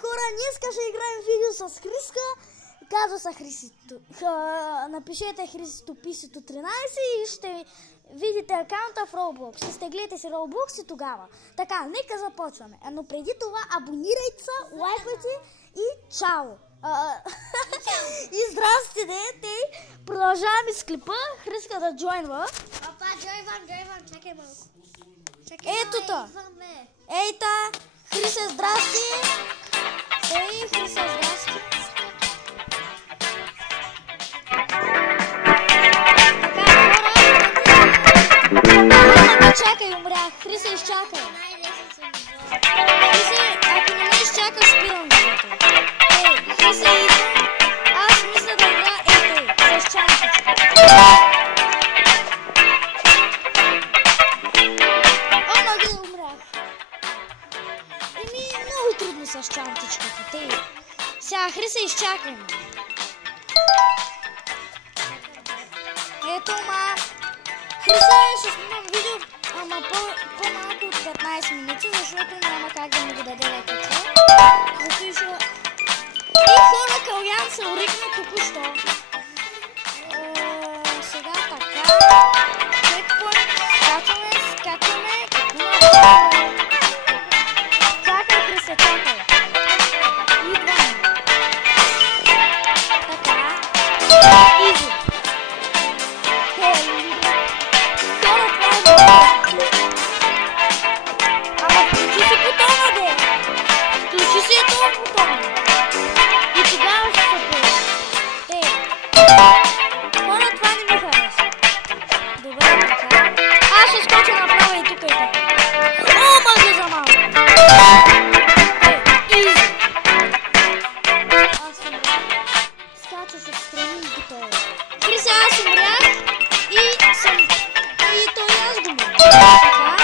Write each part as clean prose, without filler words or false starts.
Хора, днес ще играем видео с Хриска. Казва се Христо. Напишете Христописито 13 и ще видите акаунта в Roblox. Ще стеглете си Roblox и тогава. Така, нека започваме. Но преди това абонирайте се, лайквайте и чао! И здрасти, дете! Продължаваме с клипа. Хриска да джойнва. Папа, джойвам, чакай малко. Ето та! Ейта! Хриса, здрасти! Ей, Хриса, здрасти! Така, чакай, умрях. Хриса, изчакай. Хриса, ако не ме изчакаш, спирам видеото. Ей, Хриса, идвам. Аз мисля да игра ей, с чантичка. Много трудно с чантичката. Тей. Сега Хриса изчаквам. Ето, ма. Хриса ще снимам видео, ама по-малко от 15 минути, защото няма как да ми го даде леката. Зато и ще... И хора, Калян се оригна току-що. Сега така. Чекпоинт. Скачаме. Чакай, Хриса, чакай. Идвам. Така. Изи. Ама включи си бутона, бе! Включи си този бутон! И тогава ще се появи. Ей! Хора, това не ми хареса. Добре, така. Аз ще скоча направо и тук и така. О, мъже за малко! Ей, изи! Аз умрях. Скача се встрани и готово. Хриса, аз умрях и съм... И то и аз го мога. Така.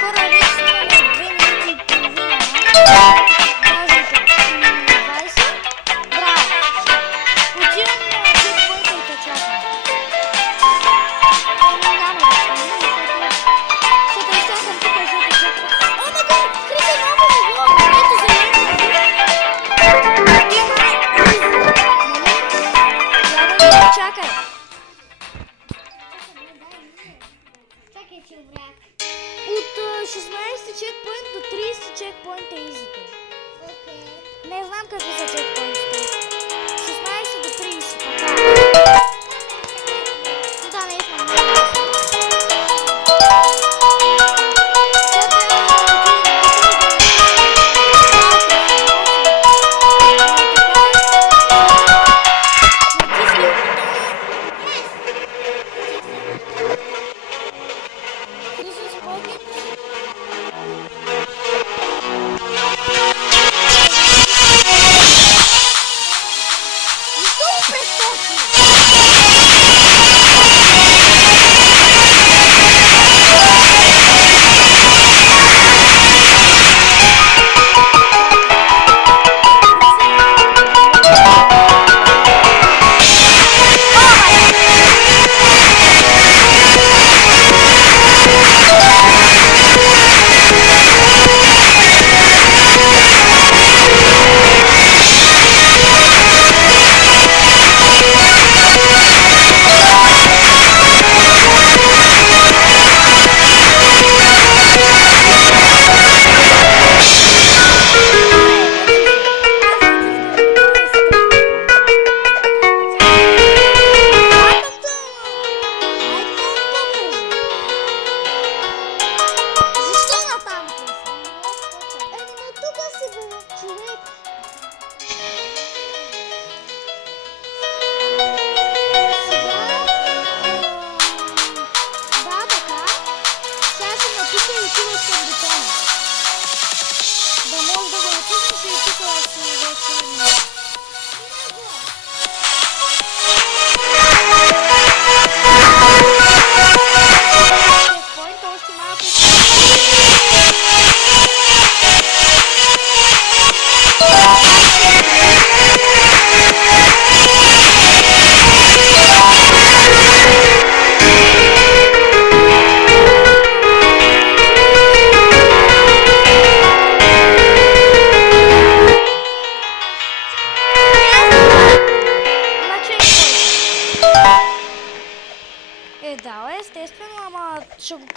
Хора, вече снимаме 2 минути и половина. Даже и 20. Браво! Отивам на чекпоинта и те чакам. Няма да стане, защото изчакам тук, защото чекпоинт. О, мага! Хриса, няма го! Ето зелено! Ти май! Чакай! Чакай, че обрях. От 16 чекпоинт до 30 чекпоинт е изито. Не знам какви са чекпоинтите. 16 до 30, така. Да, не искам.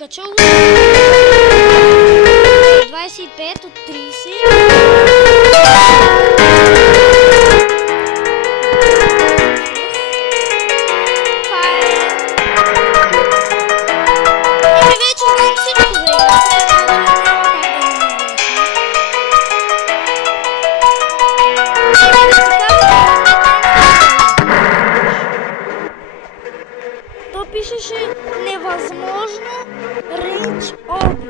начало 25 от 30. Това е... Еми вече знам всичко за играта, така че няма как да ми е лесно. То пишеше невъзможно рейндж оби.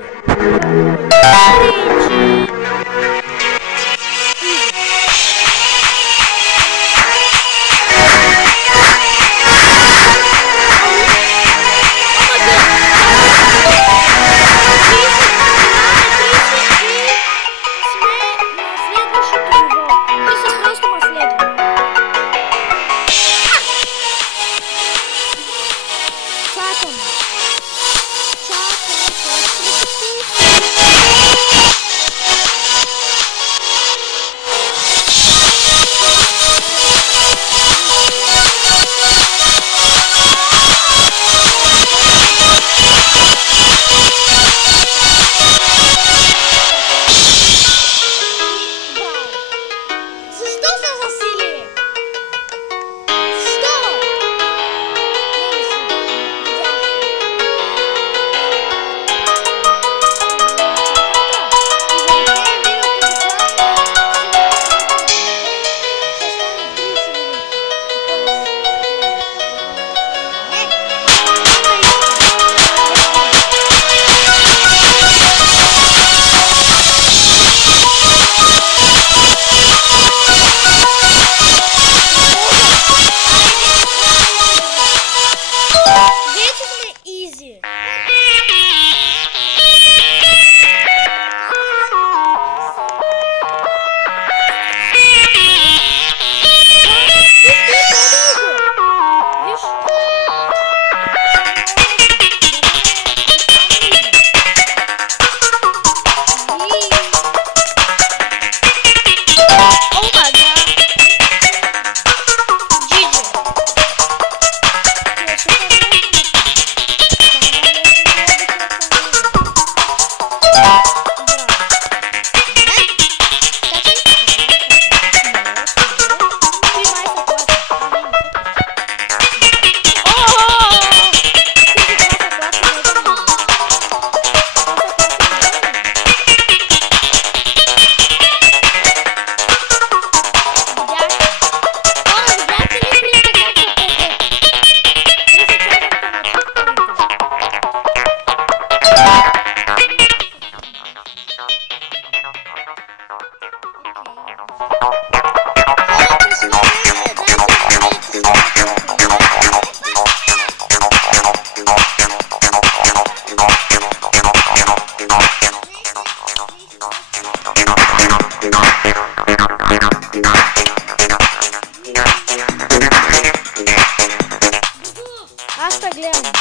Аз те гледам.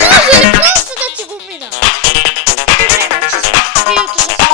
Може ли просто да ти го мина? Добре, чисто. Видеото ще се...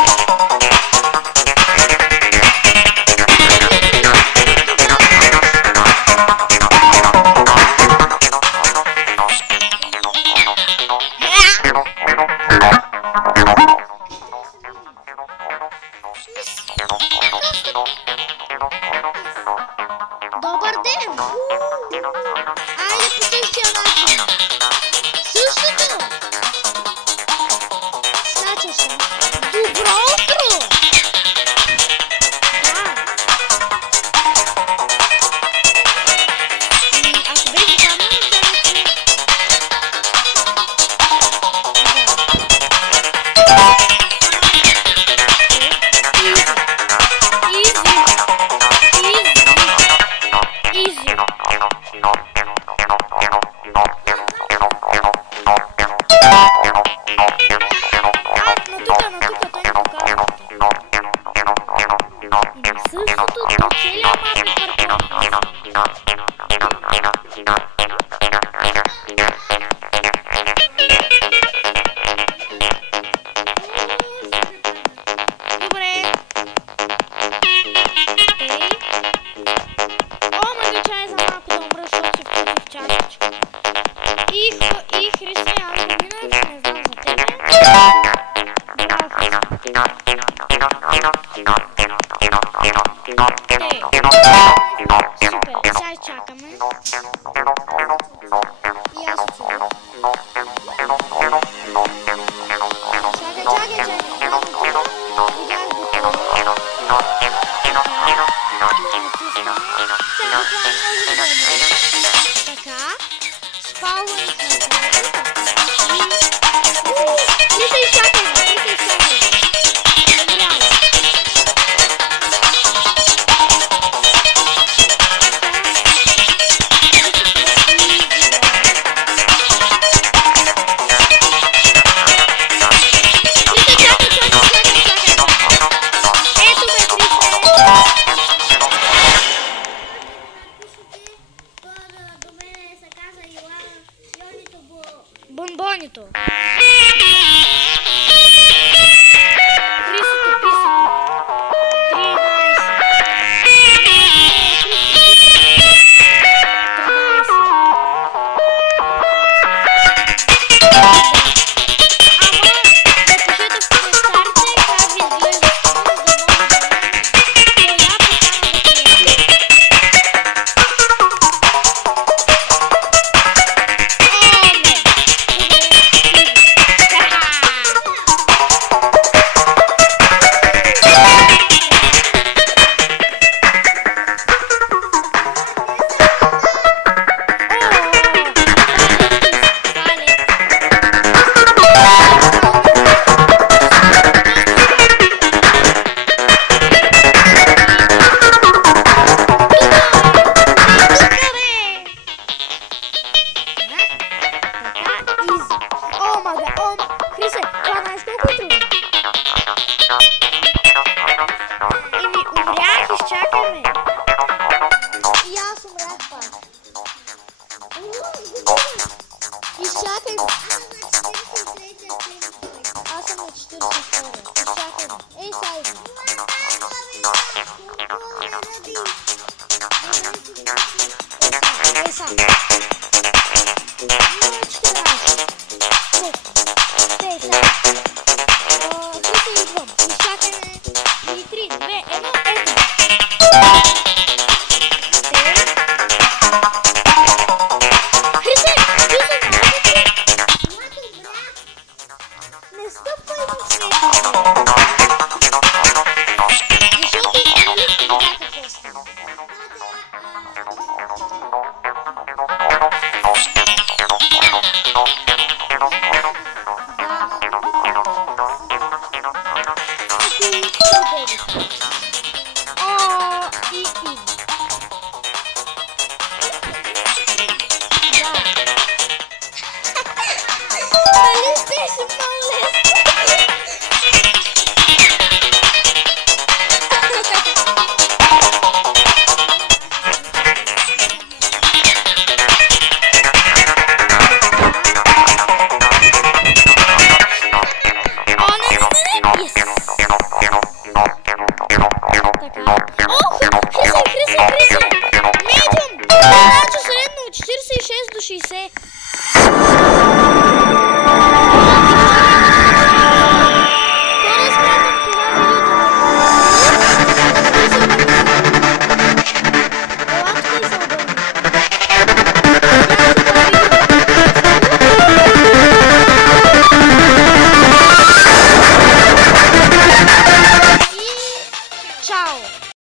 Бонбонито. Христото писато. 是猫嘞。